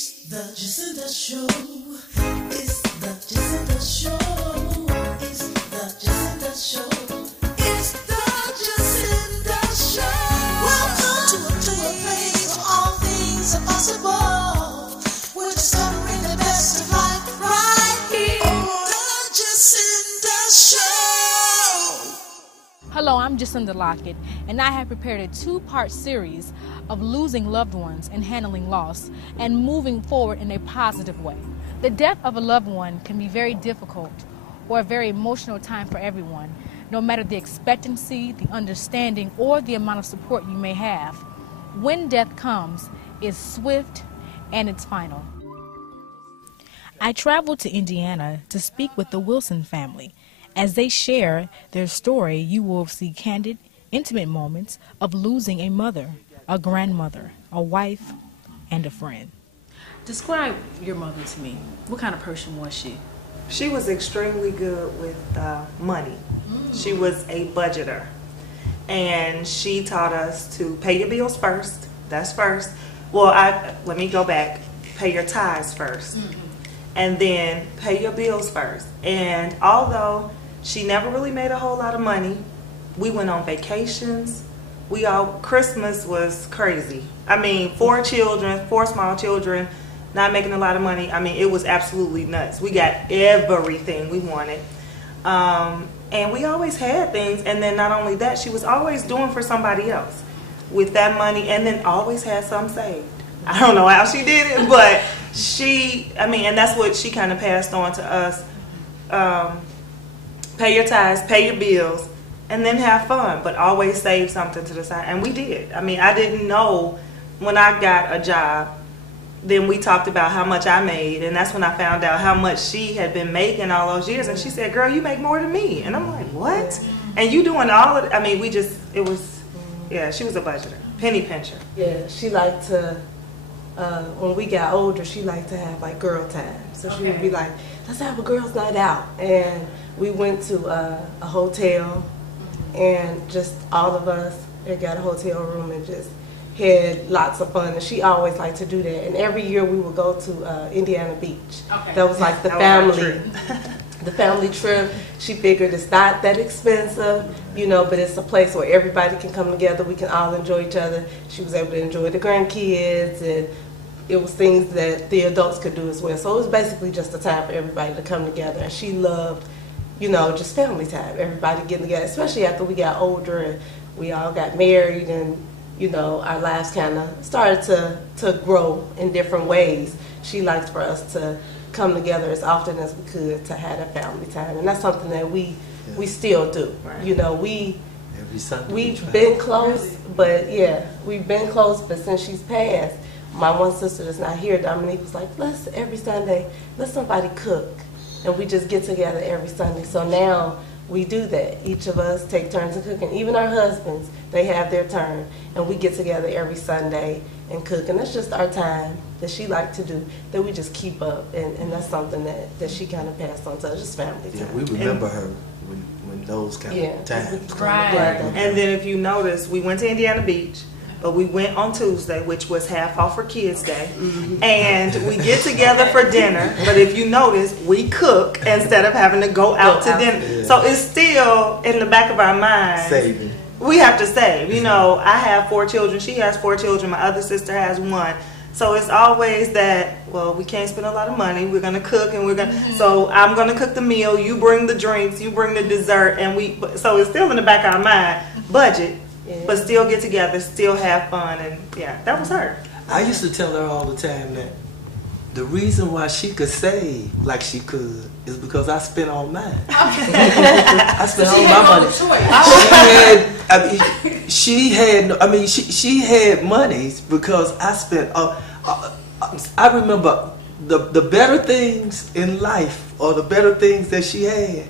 It's the Jacinda Show. It's the Jacinda Show. It's the Jacinda Show. It's the Jacinda Show. Welcome to a place where all things are possible. We're discovering the best of life right here. The Jacinda Show. Hello, I'm Jacinda Lockett, and I have prepared a two-part series of losing loved ones and handling loss and moving forward in a positive way. The death of a loved one can be very difficult or a very emotional time for everyone, no matter the expectancy, the understanding, or the amount of support you may have. When death comes, it's swift and it's final. I traveled to Indiana to speak with the Wilson family. As they share their story, you will see candid, intimate moments of losing a mother, a grandmother, a wife, and a friend. Describe your mother to me. What kind of person was she? She was extremely good with money. She was a budgeter. And she taught us to pay your bills first. That's first. Well, let me go back. Pay your tithes first. And then pay your bills first. And although she never really made a whole lot of money, we went on vacations. Christmas was crazy. I mean, 4 small children, not making a lot of money. I mean, it was absolutely nuts. We got everything we wanted. And we always had things. And then not only that, she was always doing for somebody else with that money, and then always had some saved. I don't know how she did it, but and that's what she kind of passed on to us. Pay your tithes, pay your bills, and then have fun, but always save something to the side. And we did. I mean, I didn't know when I got a job, then we talked about how much I made, and that's when I found out how much she had been making all those years. And she said, "Girl, you make more than me." And I'm like, "What?" And you doing all of it? I mean, she was a budgeter, penny pincher. Yeah, she liked to, when we got older, she liked to have like girl time. So she would be like, "Let's have a girls' night out." And we went to a hotel, and just all of us had got a hotel room and just had lots of fun. And she always liked to do that. And every year we would go to Indiana Beach. That was like the family trip. She figured it's not that expensive, but it's a place where everybody can come together. We can all enjoy each other. She was able to enjoy the grandkids, and it was things that the adults could do as well. So it was basically just a time for everybody to come together. And she loved, just family time, everybody getting together, especially after we got older and we all got married, and our lives kind of started to grow in different ways. She liked for us to come together as often as we could to have a family time, and that's something that we still do. Right. We've been close, but we've been close. But since she's passed, my one sister that's not here, Dominique, was like, every Sunday, let somebody cook. And we just get together every Sunday. So now we do that. Each of us take turns in cooking. Even our husbands, they have their turn. And we get together every Sunday and cook. And that's just our time that she liked to do, that we just keep up. And that's something that she kind of passed on to us, just family time. Yeah, we remember her when those kind of times. Right. And then if you notice, we went to Indiana Beach. But we went on Tuesday, which was half off for Kids Day. And we get together for dinner. But if you notice, we cook instead of having to go out to dinner. Yeah. So it's still in the back of our minds. Saving. We have to save. I have 4 children. She has 4 children. My other sister has 1. So it's always that, we can't spend a lot of money. We're going to cook, and so I'm going to cook the meal. You bring the drinks. You bring the dessert. So it's still in the back of our mind. Budget. But still get together, still have fun, and that was her. I used to tell her all the time that the reason why she could save like she could is because I spent all mine. I spent all my money. She had monies because I spent. I remember the better things in life, or the better things that she had.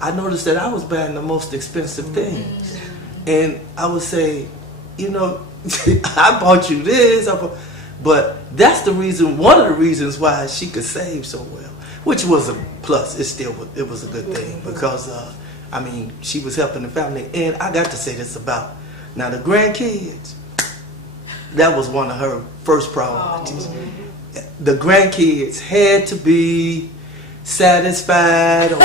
I noticed that I was buying the most expensive things. And I would say, I bought you this, but that's one of the reasons why she could save so well, which was a plus. It was a good thing because, she was helping the family. And I got to say this about, now the grandkids, that was one of her first priorities. the grandkids had to be satisfied, or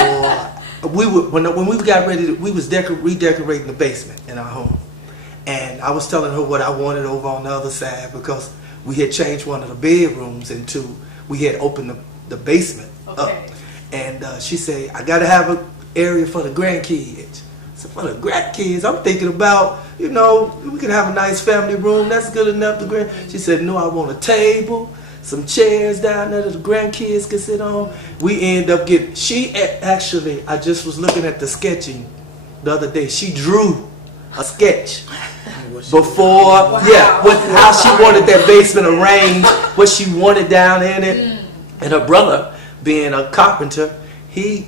when we got ready, we was redecorating the basement in our home, and I was telling her what I wanted over on the other side, because we had changed one of the bedrooms into, we had opened the basement up, and she said, I gotta have an area for the grandkids. So for the grandkids, I'm thinking about, you know, we could have a nice family room. That's good enough. She said, no, I want a table, some chairs down there that the grandkids can sit on. We end up getting, actually, I just was looking at the sketching the other day. She drew a sketch before, how she wanted that basement arranged, what she wanted down in it. And her brother, being a carpenter, he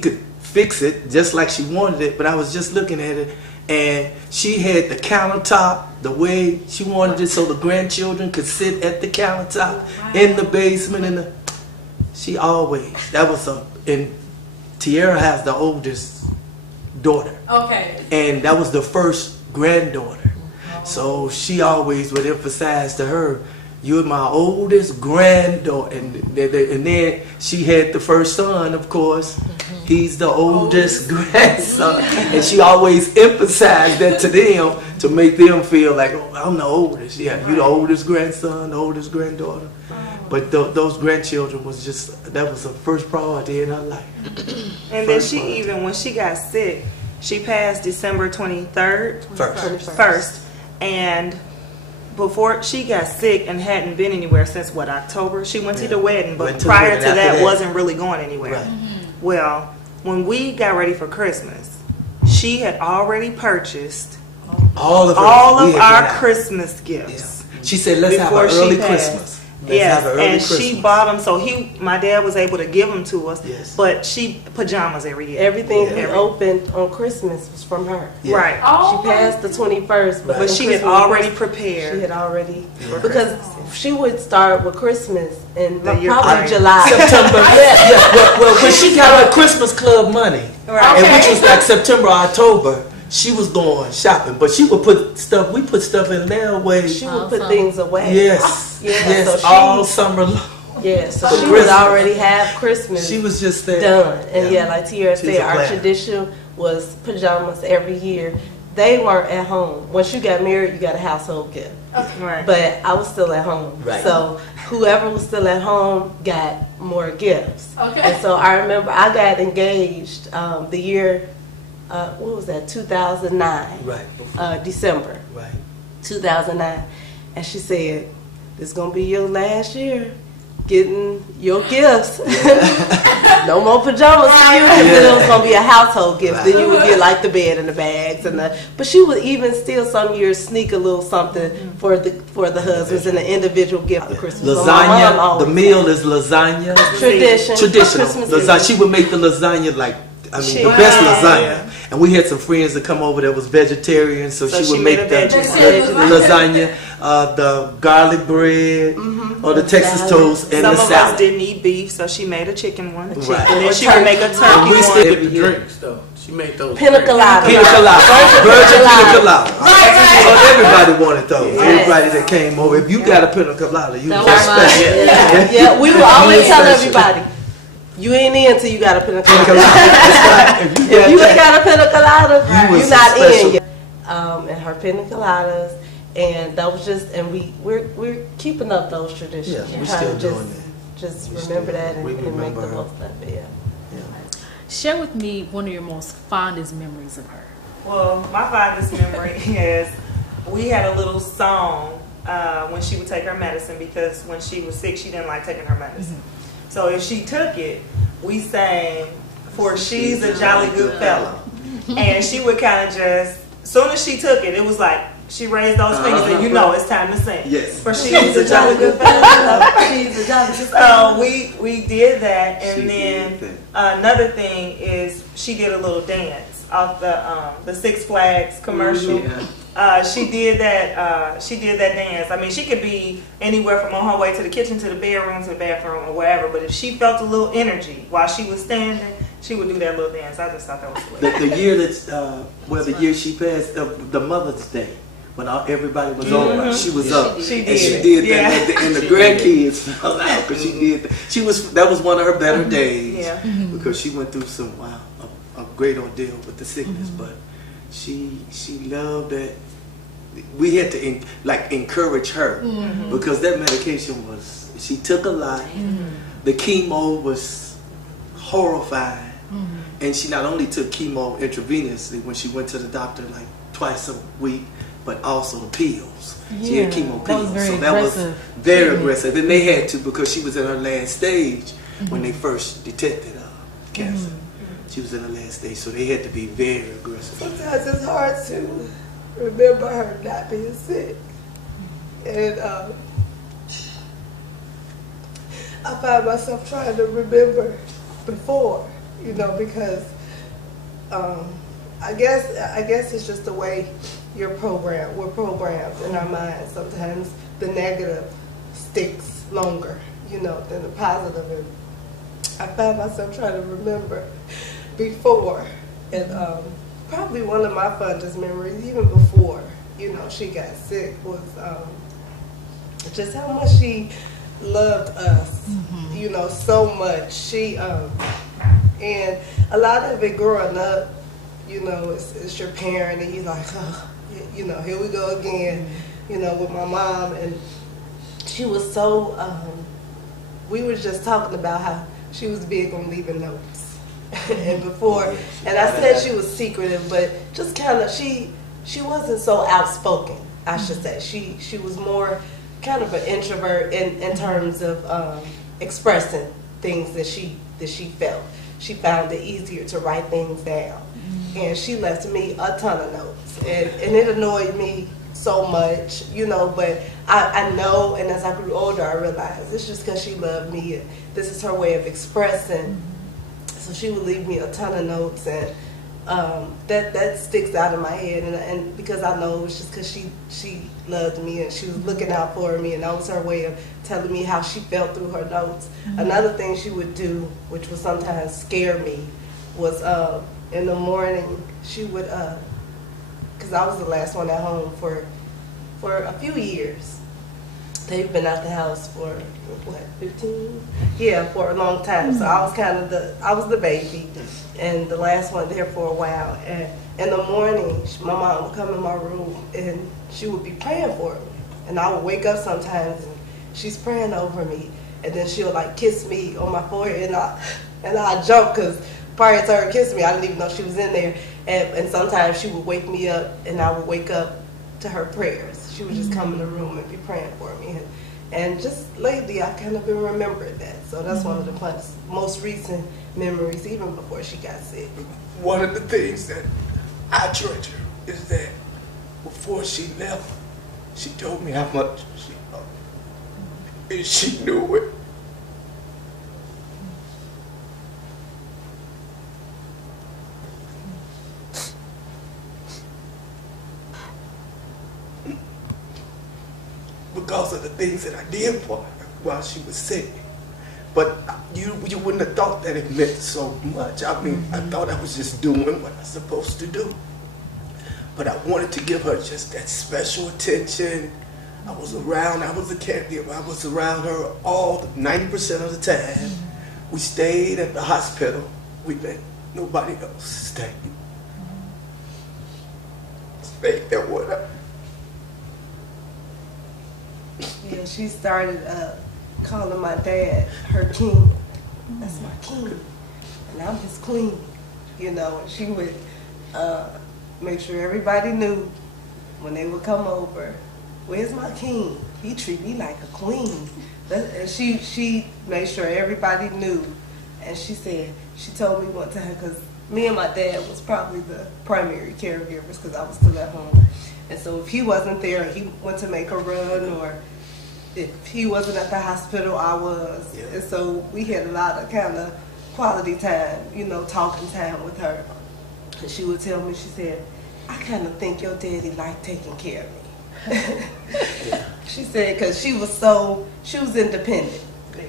could fix it just like she wanted it. But I was just looking at it, and she had the countertop the way she wanted it, so the grandchildren could sit at the countertop in the basement. And she always, that was and Tierra has the oldest daughter, and that was the first granddaughter. So she always would emphasize to her, you're my oldest granddaughter. And then she had the first son, of course. He's the oldest grandson. And she always emphasized that to them to make them feel like, oh, I'm the oldest. Yeah, you're the oldest grandson, the oldest granddaughter. But those grandchildren was just, that was her first priority in her life. And then she even, when she got sick, she passed December 23rd. First. And before she got sick and hadn't been anywhere since October, she went to the wedding, but prior to that wasn't really going anywhere. Well, when we got ready for Christmas, she had already purchased all of our Christmas gifts. She said, let's have an early Christmas. And she bought them, so my dad was able to give them to us. But she pajamas every year. Everything we opened on Christmas was from her. Right. She passed the 21st, but she had already prepared. She had already, because she would start with Christmas in probably prior. July, September. Well, when she got her Christmas club money, and which was like September, October, she was going shopping, but she would put stuff. We put stuff in there away. She would put things away. Yes, so all summer long. Yeah, so she would already have Christmas. She was just there. Done, and like Tierra said, our tradition was pajamas every year. They weren't at home. Once you got married, you got a household gift. Right. But I was still at home. Right. So whoever was still at home got more gifts. And so I remember I got engaged the year. What was that? 2009. Right. December. Right. 2009, and she said, "This is gonna be your last year getting your gifts. No more pajamas for you, because then it was gonna be a household gift. Then you would get like the bed and the bags and the. But she would even still some years sneak a little something for the husbands and an individual gift for Christmas. Lasagna. The meal is lasagna. Traditional. Lasagna. She would make the lasagna like. I mean, the best lasagna. And we had some friends that come over that was vegetarian, so she would make the lasagna, the garlic bread, or the Texas toast, and the salad. Some of us didn't eat beef, so she made a chicken one. And then she would make a turkey one. The drinks, though. She made those. Pina colada. Virgin pina colada. So everybody wanted those. Everybody that came over. If you got a pina colada, you were special. Yeah, we would always tell everybody. You ain't in until you got a pina colada. If you ain't got a pina colada, you're not in yet. And her pina coladas, and that was just, and we're keeping up those traditions. Yeah, we're still doing that. Just remember that and make the most of it. Share with me one of your most fondest memories of her. Well, my fondest memory is we had a little song when she would take her medicine, because when she was sick, she didn't like taking her medicine. So if she took it, we sang, "For she's a jolly good fella." And she would kind of just, as soon as she took it, it was like, she raised those fingers and you know it's time to sing. Yes. "For she's a jolly good fella." She's a jolly good fella. We did that, and then another thing is she did a little dance off the Six Flags commercial. She did that. She did that dance. I mean, she could be anywhere from on her way to the kitchen to the bedroom to the bathroom or wherever. But if she felt a little energy while she was standing, she would do that little dance. I just thought that was sweet. The year that's the year she passed, the Mother's Day, when everybody was over, she was up. She And she did. did Yeah. that, and the grandkids fell out because she did that. That was one of her better days, Yeah. because she went through a great ordeal with the sickness, but she loved that. We had to encourage her, because that medication she took a lot. The chemo was horrifying, and she not only took chemo intravenously when she went to the doctor like twice a week, but also the pills. She had chemo pills, that was very aggressive. And they had to, because she was in her last stage when they first detected cancer. She was in her last stage, so they had to be very aggressive. Sometimes it's hard to remember her not being sick. And I find myself trying to remember before, because I guess it's just the way we're programmed in our minds. Sometimes the negative sticks longer, than the positive. And I find myself trying to remember before. And probably one of my fondest memories, even before, she got sick, was just how much she loved us, so much. She, and a lot of it growing up, it's your parent, and you're like, oh, here we go again, with my mom. And she was so, we were just talking about how she was big on leaving notes. And before, and I said she was secretive, but just kind of, she wasn't so outspoken, I should say. She was more kind of an introvert in terms of expressing things that she felt. She found it easier to write things down. And she left me a ton of notes. And it annoyed me so much, but I know, and as I grew older, I realized it's just because she loved me, and this is her way of expressing. So she would leave me a ton of notes, and that sticks out in my head, and because I know it was just because she loved me, and she was looking out for me, and that was her way of telling me how she felt through her notes. Another thing she would do, which would sometimes scare me, was in the morning she would, because I was the last one at home for a few years. They've been out the house for, what, 15? Yeah, for a long time. So I was the baby, and the last one there for a while. And in the morning, my mom would come in my room, and she would be praying for me. And I would wake up sometimes, and she's praying over me. And then she'll kiss me on my forehead, and I jump, because prior to her kissing me, I didn't even know she was in there. And sometimes she would wake me up, and I would wake up to her prayers. She would just come in the room and be praying for me. And just lately, I've kind of been remembering that. So that's one of the most recent memories, even before she got sick. One of the things that I treasure is that before she left, she told me how much she loved me. And she knew it. Because of the things that I did for her while she was sick. But you wouldn't have thought that it meant so much. I mean, I thought I was just doing what I was supposed to do. But I wanted to give her just that special attention. I was around, I was a caregiver. I was around her 90% of the time. We stayed at the hospital. We let nobody else stay. Stayed there with her. Yeah, she started calling my dad her king. That's my king, and I'm his queen, And she would make sure everybody knew when they would come over, where's my king? He treat me like a queen. And she made sure everybody knew. And she told me one time, because me and my dad was probably the primary caregivers, because I was still at home. And so if he wasn't there, he went to make a run, or if he wasn't at the hospital, I was. Yeah. And so we had a lot of kind of quality time, talking time with her. And she would tell me, she said, I kind of think your daddy liked taking care of me. Yeah. She said, because she was independent.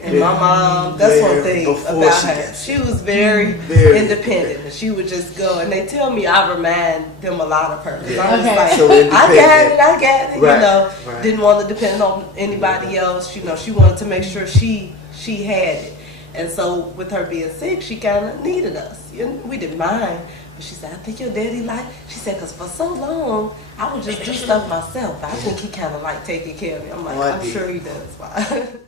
And my mom, that's one thing Before about she her. gets She was very, Very independent. And she would just go. And they tell me I remind them a lot of her. 'Cause I'm just Okay. like, So I independent. got it, Right, you know. right. Didn't want to depend on anybody else. You know, she wanted to make sure she had it. And so with her being sick, she kind of needed us. We didn't mind. But she said, I think your daddy she said, because for so long, I would just do stuff myself. I think he kind of like taking care of me. I'm like, Oh, I I'm did. sure he does.